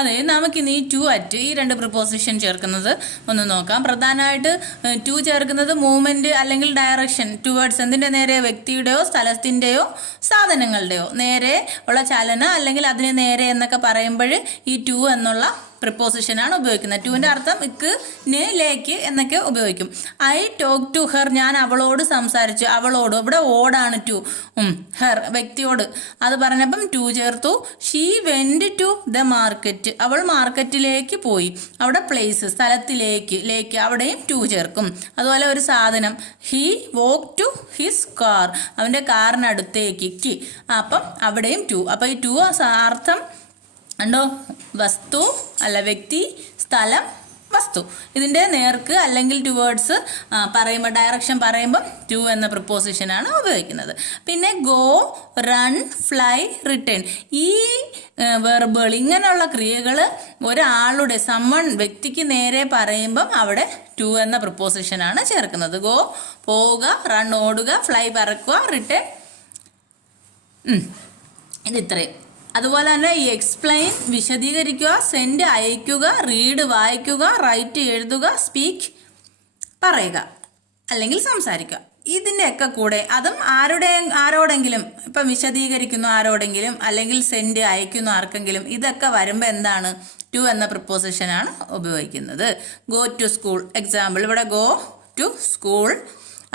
അതെ, നമുക്കിനി ഈ ടു അറ്റ് ഈ രണ്ട് പ്രിപ്പോസിഷൻ ചേർക്കുന്നത് ഒന്ന് നോക്കാം. പ്രധാനമായിട്ട് ടു ചേർക്കുന്നത് മൂവ്മെന്റ് അല്ലെങ്കിൽ ഡയറക്ഷൻ ടുവേർഡ്സ് എന്തിൻ്റെ നേരെ, വ്യക്തിയുടെയോ സ്ഥലത്തിൻ്റെയോ സാധനങ്ങളുടെയോ നേരെ ഉള്ള ചലനം അല്ലെങ്കിൽ അതിന് നേരെ എന്നൊക്കെ പറയുമ്പോൾ ഈ ടു എന്നുള്ള പ്രിപ്പോസിഷനാണ് ഉപയോഗിക്കുന്നത്. ടുവിൻ്റെ അർത്ഥം ഇക്ക്, ന്, ലേക്ക് എന്നൊക്കെ ഉപയോഗിക്കും. ഐ ടോക്ക് ടു ഹെർ, ഞാൻ അവളോട് സംസാരിച്ചു. അവളോട്, ഇവിടെ ഓടാണ് ടു, ഹെർ വ്യക്തിയോട്, അത് പറഞ്ഞപ്പം ടു ചേർത്തു. She went to the market, അവൾ മാർക്കറ്റിലേക്ക് പോയി. അവിടെ പ്ലേസ് സ്ഥലത്തിലേക്ക്, ലേക്ക് അവിടെയും ടു ചേർക്കും. അതുപോലെ ഒരു സാധനം, he walk to his car, അവൻ്റെ കാറിനടുത്തേക്ക്, അപ്പം അവിടെയും ടു. അപ്പം ഈ ടു അർത്ഥം ഉണ്ടോ, വസ്തു അല്ല വ്യക്തി, സ്ഥലം, വസ്തു. ഇതിൻ്റെ നേർക്ക് അല്ലെങ്കിൽ ടുവേർഡ്സ് പറയുമ്പോൾ, ഡയറക്ഷൻ പറയുമ്പോൾ ടു എന്ന പ്രിപ്പോസിഷനാണ് ഉപയോഗിക്കുന്നത്. പിന്നെ ഗോ, റൺ, ഫ്ലൈ, റിട്ടേൺ, ഈ വെർബുകൾ ഇങ്ങനെയുള്ള ക്രിയകൾ ഒരാളുടെ വ്യക്തിക്ക് നേരെ പറയുമ്പം അവിടെ ടു എന്ന പ്രിപ്പോസിഷനാണ് ചേർക്കുന്നത്. ഗോ പോവുക, റൺ ഓടുക, ഫ്ലൈ പറക്കുക, റിട്ടേൺ ഇതിത്രയും. അതുപോലെ തന്നെ ഈ എക്സ്പ്ലെയിൻ വിശദീകരിക്കുക, സെൻഡ് അയക്കുക, റീഡ് വായിക്കുക, റൈറ്റ് എഴുതുക, സ്പീക്ക് പറയുക അല്ലെങ്കിൽ സംസാരിക്കുക. ഇതിൻ്റെയൊക്കെ കൂടെ അതും ആരോടെങ്കിലും ഇപ്പം വിശദീകരിക്കുന്നു ആരോടെങ്കിലും അല്ലെങ്കിൽ സെൻഡ് അയക്കുന്നു ആർക്കെങ്കിലും, ഇതൊക്കെ വരുമ്പോൾ എന്താണ്, ടു എന്ന പ്രിപ്പോസിഷനാണ് ഉപയോഗിക്കുന്നത്. ഗോ ടു സ്കൂൾ, എക്സാമ്പിൾ ഇവിടെ ഗോ ടു സ്കൂൾ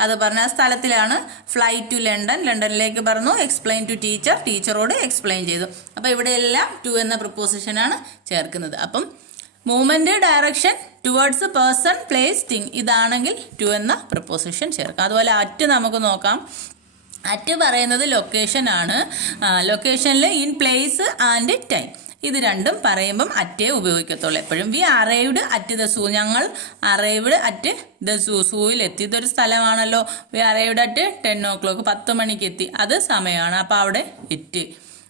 അത് പറഞ്ഞ സ്ഥലത്തിലാണ്. ഫ്ലൈ ടു ലണ്ടൻ, ലണ്ടനിലേക്ക് പറഞ്ഞു. എക്സ്പ്ലെയിൻ ടു ടീച്ചർ, ടീച്ചറോട് എക്സ്പ്ലെയിൻ ചെയ്തു. അപ്പോൾ ഇവിടെയെല്ലാം ടു എന്ന പ്രിപ്പോസിഷനാണ് ചേർക്കുന്നത്. അപ്പം movement, direction, towards, person, place, thing ഇതാണെങ്കിൽ ടു എന്ന പ്രിപ്പോസിഷൻ ചേർക്കാം. അതുപോലെ അറ്റ് നമുക്ക് നോക്കാം. അറ്റ് പറയുന്നത് ലൊക്കേഷൻ ആണ്. ലൊക്കേഷനിൽ ഇൻ പ്ലേസ് ആൻഡ് ടൈം ഇത് രണ്ടും പറയുമ്പം അറ്റേ ഉപയോഗിക്കത്തുള്ളൂ എപ്പോഴും. We arrived at the zoo, ഞങ്ങൾ അറൈവ്ഡ് അറ്റ് ദ സൂ, സൂവിൽ എത്തി. ഇതൊരു സ്ഥലമാണല്ലോ. വി അറൈവ്ഡ് അറ്റ് 10 o'clock, 10 മണിക്ക് എത്തി, അത് സമയമാണ്. അപ്പോൾ അവിടെ ഇറ്റ്.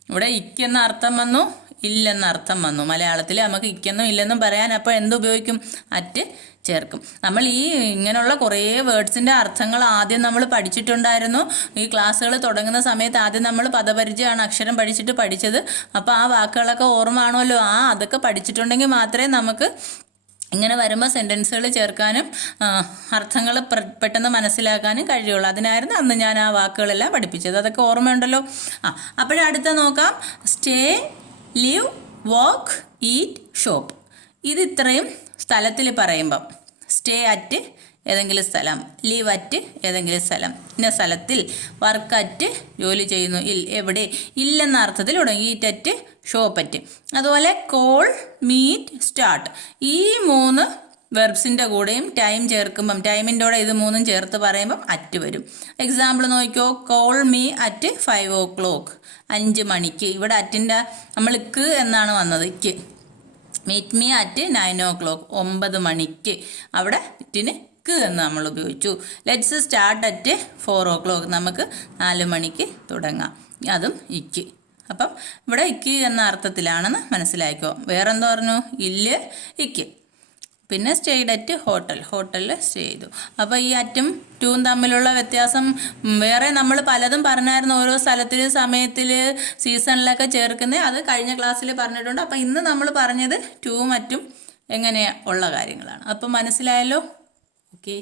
ഇവിടെ ഇക്കെന്ന അർത്ഥം വന്നു, ഇല്ലെന്ന അർത്ഥം വന്നു. മലയാളത്തിൽ നമുക്ക് ഇക്കെന്നും ഇല്ലെന്നും പറയാൻ അപ്പോൾ എന്തുപയോഗിക്കും, അറ്റ് ചേർക്കും. നമ്മൾ ഈ ഇങ്ങനെയുള്ള കുറേ വേർഡ്സിൻ്റെ അർത്ഥങ്ങൾ ആദ്യം നമ്മൾ പഠിച്ചിട്ടുണ്ടായിരുന്നു. ഈ ക്ലാസ്സുകൾ തുടങ്ങുന്ന സമയത്ത് ആദ്യം നമ്മൾ പദപരിചയമാണ് അക്ഷരം പഠിച്ചത്. അപ്പോൾ ആ വാക്കുകളൊക്കെ ഓർമ്മ ആണല്ലോ. അതൊക്കെ പഠിച്ചിട്ടുണ്ടെങ്കിൽ മാത്രമേ നമുക്ക് ഇങ്ങനെ വരുമ്പോൾ സെൻറ്റൻസുകൾ ചേർക്കാനും അർത്ഥങ്ങൾ പെട്ടെന്ന് മനസ്സിലാക്കാനും കഴിയുള്ളൂ. അതിനായിരുന്നു അന്ന് ഞാൻ ആ വാക്കുകളെല്ലാം പഠിപ്പിച്ചത്. അതൊക്കെ ഓർമ്മയുണ്ടല്ലോ. അപ്പോഴടുത്ത നോക്കാം. Stay, live, work, eat, shop. ഇത് ഇത്രയും സ്ഥലത്തിൽ പറയുമ്പം സ്റ്റേ അറ്റ് ഏതെങ്കിലും സ്ഥലം, ലീവ് അറ്റ് ഏതെങ്കിലും സ്ഥലം, ഇന്ന സ്ഥലത്തിൽ, വർക്ക് അറ്റ് ജോലി ചെയ്യുന്നു, എവിടെ, ഇല്ലെന്ന അർത്ഥത്തിൽ തുടങ്ങി. Eat at, shop at. അതുപോലെ കോൾ, മീറ്റ്, സ്റ്റാർട്ട് ഈ 3 വെർബ്സിൻ്റെ കൂടെയും ടൈം ചേർക്കുമ്പം ടൈമിൻ്റെ കൂടെ ഇത് 3ഉം ചേർത്ത് പറയുമ്പം അറ്റ് വരും. എക്സാമ്പിൾ നോക്കിക്കോ. കോൾ മീ അറ്റ് 5 o'clock, 5 മണിക്ക്. ഇവിടെ അറ്റിൻ്റെ നമ്മൾ ഇക്ക് എന്നാണ് വന്നത്, ഇക്ക്. മീറ്റ് മീ അറ്റ് 9 o'clock, 9 മണിക്ക്. അവിടെ ഇറ്റിന് ക്ക് എന്ന് നമ്മൾ ഉപയോഗിച്ചു. ലെറ്റ്സ് സ്റ്റാർട്ട് അറ്റ് 4 o'clock, നമുക്ക് 4 മണിക്ക് തുടങ്ങാം, അതും ഇക്ക്. അപ്പം ഇവിടെ ഇക്ക് എന്ന അർത്ഥത്തിലാണെന്ന് മനസ്സിലാക്കിക്കോ. വേറെന്താ പറഞ്ഞു, ഇല്ല്, ഇക്ക്. പിന്നെ സ്റ്റേഡ് അറ്റ് ഹോട്ടലിൽ സ്റ്റേ ചെയ്തു. അപ്പോൾ ഈ അറ്റും ടൂവും തമ്മിലുള്ള വ്യത്യാസം വേറെ നമ്മൾ പലതും പറഞ്ഞായിരുന്നു. ഓരോ സ്ഥലത്തിൽ, സമയത്തിൽ, സീസണിലൊക്കെ ചേർക്കുന്നത് അത് കഴിഞ്ഞ ക്ലാസ്സിൽ പറഞ്ഞിട്ടുണ്ട്. അപ്പോൾ ഇന്ന് നമ്മൾ പറഞ്ഞത് ടൂവും അറ്റും എങ്ങനെ ഉള്ള കാര്യങ്ങളാണ്. അപ്പം മനസ്സിലായല്ലോ. ഓക്കെ.